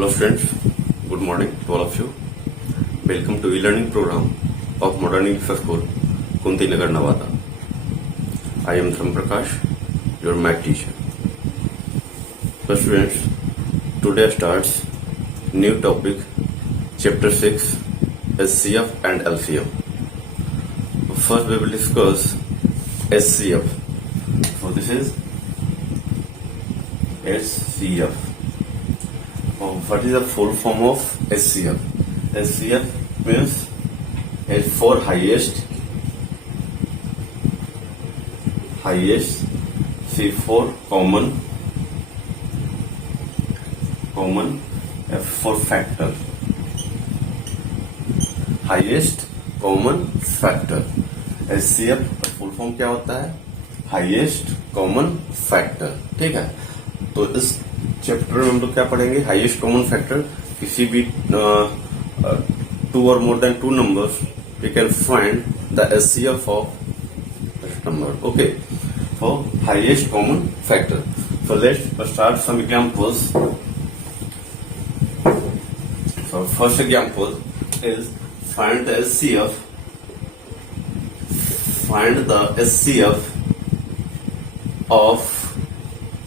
Hello friends, good morning to all of you. Welcome to e-learning program of Modern English School, Kunti Nagar, Nevada. I am Dhram Prakash, your math teacher. So students, today starts new topic, chapter 6, SCF and LCF. First we will discuss SCF. So this is SCF. What is the full form of SCF? SCF means is for highest, C for common, F for factor, highest common factor. SCF का full form क्या होता है? Highest common factor. ठीक है, तो इस chapter में हम लोग क्या पढ़ेंगे? Highest common factor. किसी भी टू और more than two numbers we can find the HCF of this number. Okay, for highest common factor. So let's start some examples. So first example is find the HCF. Find the SCF of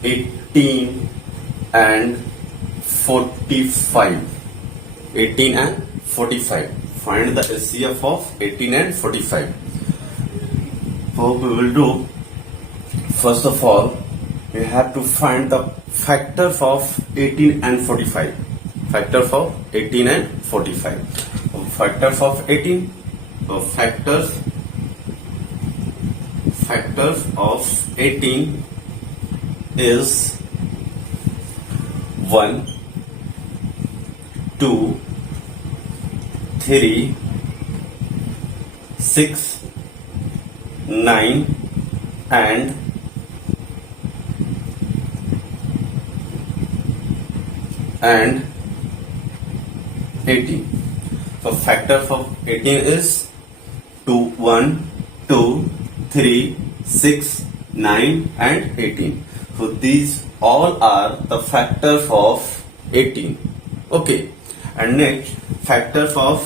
18 and 45. 18 and 45. Find the SCF of 18 and 45. What we will do, first of all, we have to find the factors of 18 and 45. Factors of 18 and 45. Factors of 18. Factors of 18 is 1, 2, 3, 6, 9 and 18. So factors of 18 is 1, 2, 3, 6, 9 and 18. So these all are the factors of 18. Okay, and next factors of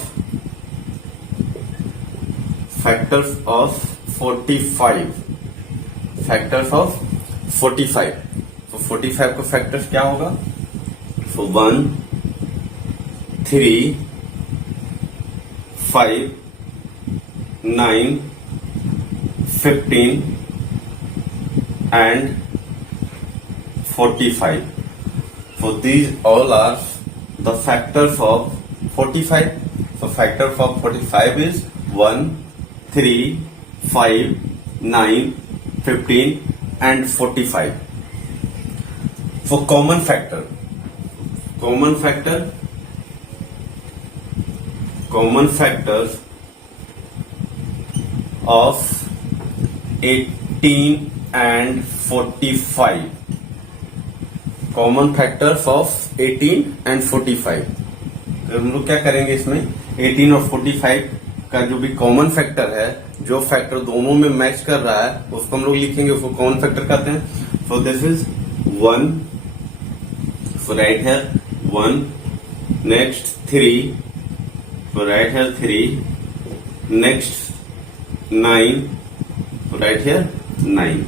45. Factors of 45. So 45 का factors क्या होगा? So 1, 3, 5, 9, 15 and 45. So these all are the factors of 45. So factor of 45 is 1, 3, 5, 9, 15 and 45. For common factors of 18 and 45. Common factors of 18 and 45. तो हम लोग क्या करेंगे इसमें? 18 और 45 का जो भी कॉमन फैक्टर है, जो फैक्टर दोनों में मैच कर रहा है, उसको हम लोग लिखेंगे, उसको कॉमन फैक्टर कहते हैं. So this is 1. So right here 1. Next 3. So right here 3. Next 9. Right here 9.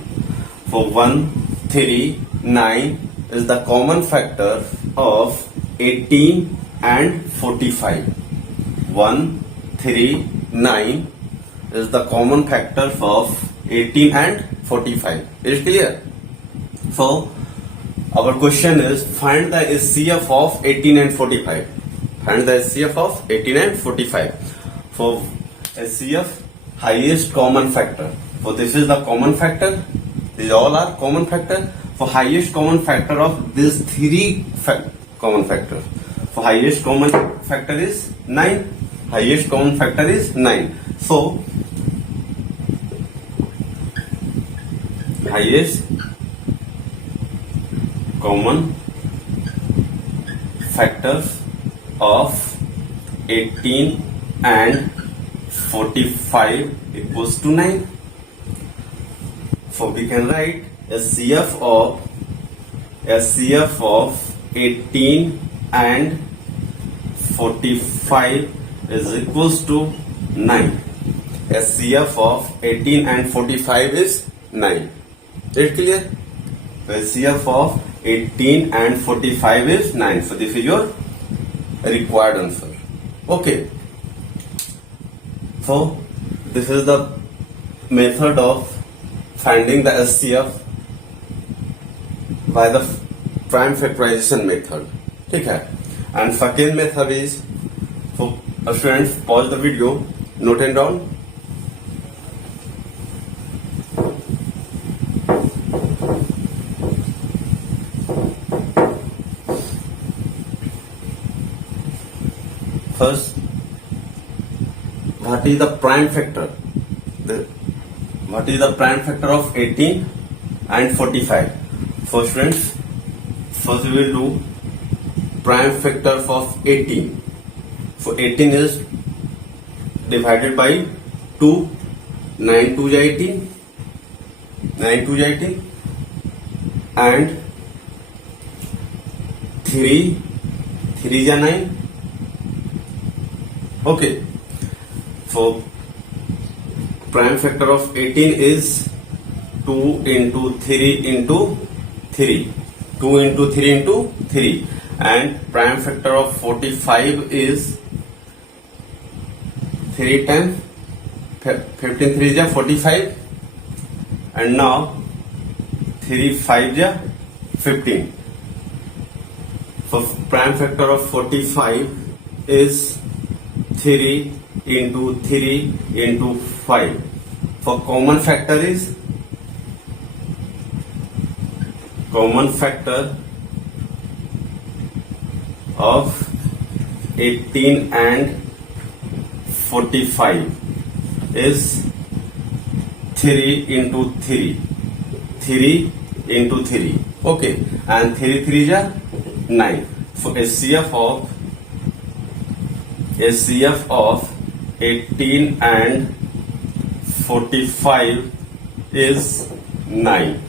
For 1, 3, 9 is the common factor of 18 and 45. 1, 3, 9 is the common factor of 18 and 45. Is it clear? So our question is find the SCF of 18 and 45. Find the SCF of 18 and 45. For SCF, highest common factor. So this is the common factor. These all are common factor. For highest common factor of these three common factors. For highest common factor is 9. Highest common factor is 9. So highest common factors of 18 and 45 equals to 9. So we can write SCF of 18 and 45 is equals to 9. SCF of 18 and 45 is 9. Is it clear? SCF of 18 and 45 is 9. So this is your required answer. Okay. So this is the method of finding the SCF by the prime factorization method. ठीक है. And second method is, so students pause the video, note it down. First, what is the prime factor? What is the prime factor of 18 and 45? So students, first we will do prime factor of 18. So 18 is divided by 2. 9 2 is 18. 9 2 is 18. And 3 is 9. Okay. So prime factor of 18 is 2 into 3 into 3. 2 into 3 into 3. And prime factor of 45 is 3 times 15 3 is 45. And now 3 5 is 15. So prime factor of 45 is 3 into 3 into 5. For common factor is of 18 and 45 is 3 into 3. 3 into 3. Okay. And 3 3 is 9. So SCF of 18 and 45 is 9.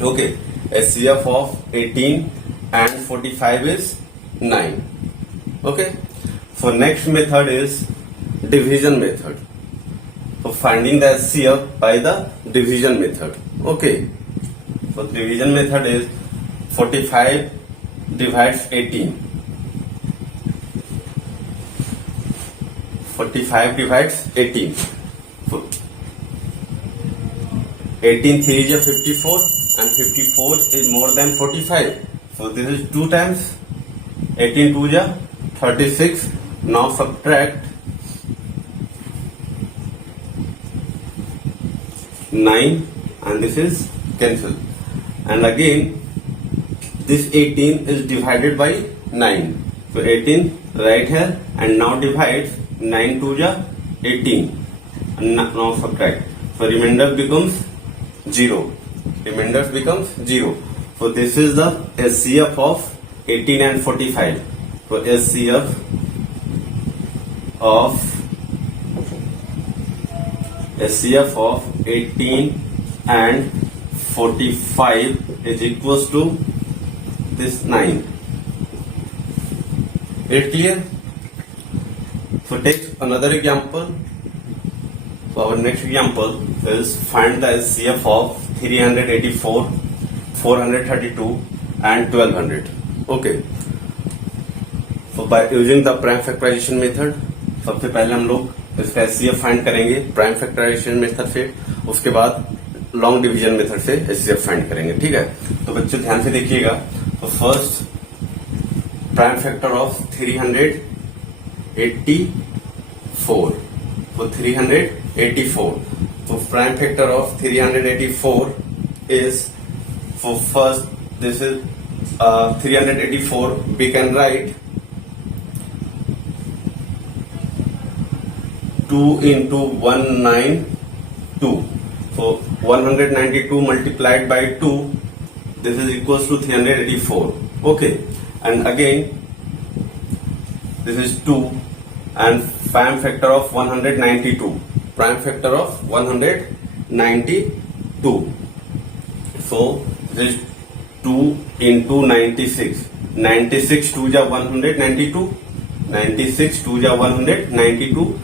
Okay. SCF of 18 and 45 is 9. Okay. So next method is division method. So finding the SCF by the division method. Okay. So division method is 45 divides 18. 45 divides 18. So 18 3 is 54 and 54 is more than 45. So this is 2 times 18 2 is 36. Now subtract 9 and this is cancelled. And again this 18 is divided by 9. So 18 right here and now divides 9 2 is 18 and now subtract. So remainder becomes 0. Remainder becomes 0. So this is the SCF of 18 and 45. So SCF of 18 and 45 is equals to this 9. Is it clear? So take another example. So our next example is find the SCF of 384, 432 and 1200. Okay. So by using the prime factorization method, सबसे पहले हम लोग इसका SCF find करेंगे prime factorisation method से, उसके बाद long division method से SCF फाइंड करेंगे. ठीक है. तो बच्चों ध्यान से देखिएगा. तो first prime factor of 384. So 384. So prime factor of 384 is, for first this is 384 we can write 2 into 192. So 192 multiplied by 2, this is equals to 384. Okay. And again this is 2 and prime factor of 192. Prime factor of 192. So this is 2 into 96. 96 2 जा 192, 96 2 जा 192.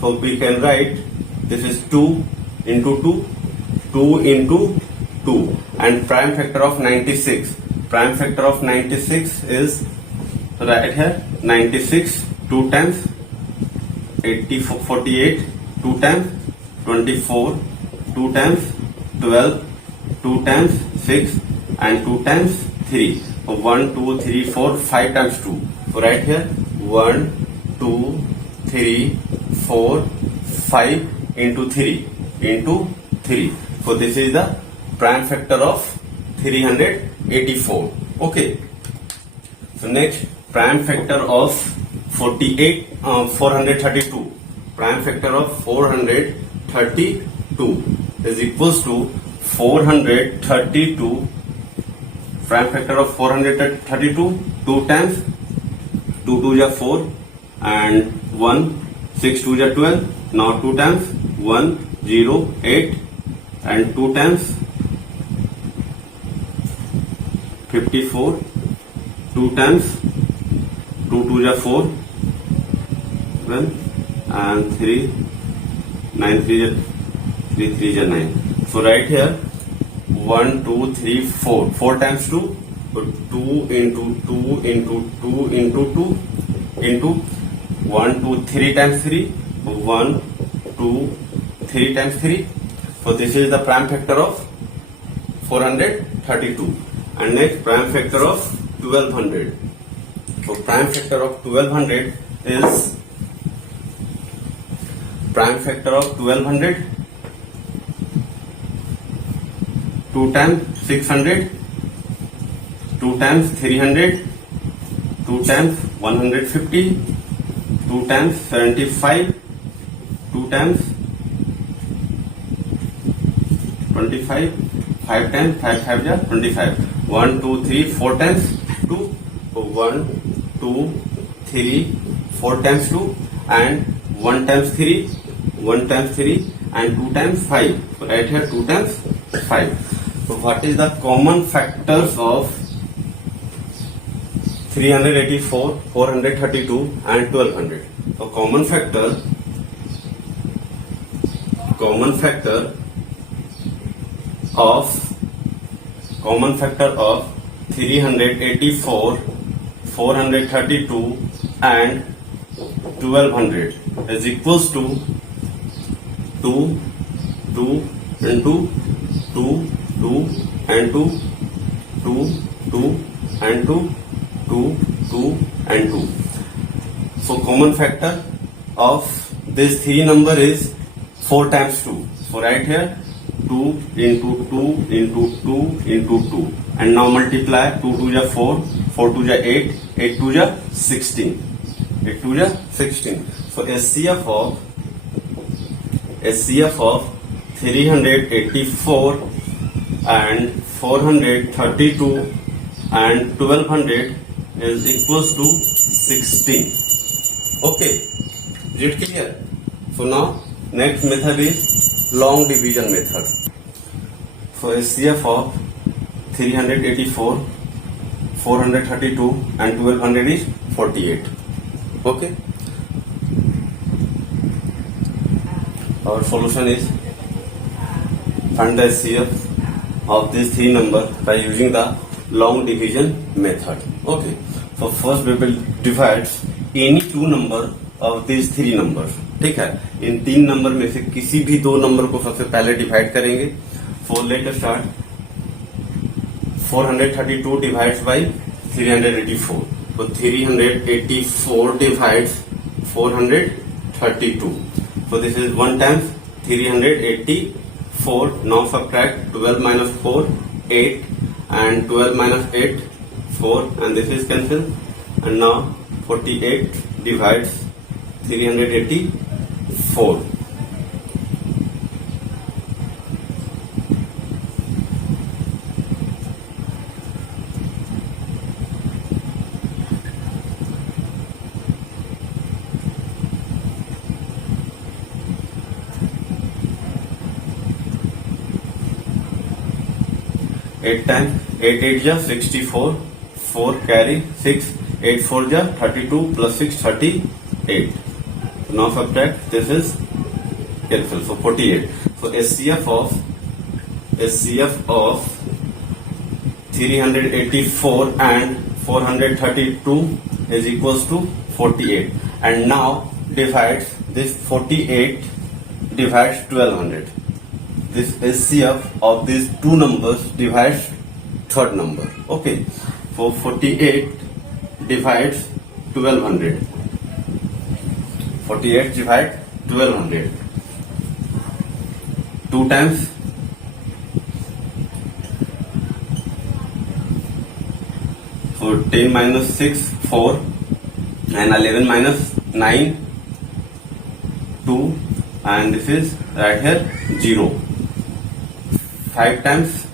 So we can write this is 2 into 2, 2 into 2, and prime factor of 96. Prime factor of 96 is right here 96 2 times 48, 2 times 24, 2 times 12, 2 times 6, and 2 times 3. So 1, 2, 3, 4, 5 times 2. So right here 1, 2, 3, 4, 5 into 3 into 3. So this is the prime factor of 384. Okay. So next, prime factor of 432. Prime factor of 432 is equals to 432. Prime factor of 432, 2 times 2 2 ja 4 and 1, 6 2 ja 12. Now 2 times 1 0 8 and 2 times 54, 2 times 2 2 ja 4 well, and 3 9 3 ja 3 3 ja 9. So right here 1 2 3 4, 4 times 2, so 2 into 2 into 2 into 2 into 1 2 3 times 3, 1 2 3 times 3. So this is the prime factor of 432. And next, prime factor of 1200. So prime factor of 1200 is prime factor of 1200, 2 times 600, 2 times 300, 2 times 150, 2 times 75, 2 times 25, 5 times 5 5 ja 25. 1 2 3 4 times 2. So 1 2 3 4 times 2 and 1 times 3, 1 times 3 and 2 times 5. So right here 2 times 5. So what is the common factors of 384, 432 and 1200? So common factor of 384, 432 and 1200 is equals to 2, 2 into 2, 2 and 2, 2, 2 and 2, 2, 2 and 2. So common factor of this three number is 4 times 2. So right here 2 into 2 into 2 into 2, and now multiply 2 2 ja 4, 4 2 ja 8, 8 2 ja 16, 8 2 ja 16. So SCF of 384 and 432 and 1200 is equals to 16. Okay, is it clear? So now next method is long division method. So SCF of 384, 432 and 1200 is 48. Okay. Our solution is find the SCF of these three numbers by using the long division method. Okay. So first we will divide any two number of these three numbers. ठीक है, इन तीन number में से किसी भी दो number को सबसे पहले डिवाइड करेंगे. For let us start. 432 divides bye 384. So 384 divides 432. So this is 1 times 384. Now subtract 12 minus 4, 8, and 12 minus 8, 4, and this is cancelled. And now 48 divides 384. Eight times 8 8 ja 64, 4 carry 6, 8 4 ja 32 plus 6 38. Now subtract, this is cancel, so 48. So SCF of 384 and 432 is equals to 48, and now divides this 48 divides 1200. This SCF of these two numbers divides third number. Okay, so 48 divides 1200. 48 divide 1200. 2 times 10 minus 6 4 and 11 minus 9 2, and this is right here 0. 5 times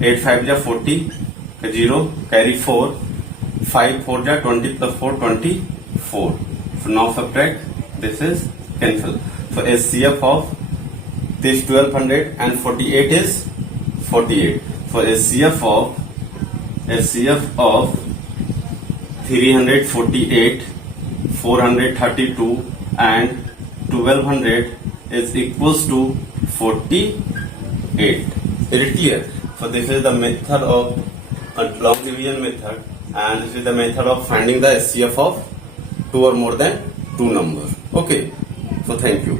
8 5 ja 40, 0 carry 4, 5 4 ja 20 plus 4 24. So now subtract, this is cancel. So SCF of this 1200 and 48 is 48. So SCF of 348, 432 and 1200 is equals to 48. Is it clear? So this is the method of long division method, and this is the method of finding the SCF of two or more than two numbers. Okay, so thank you.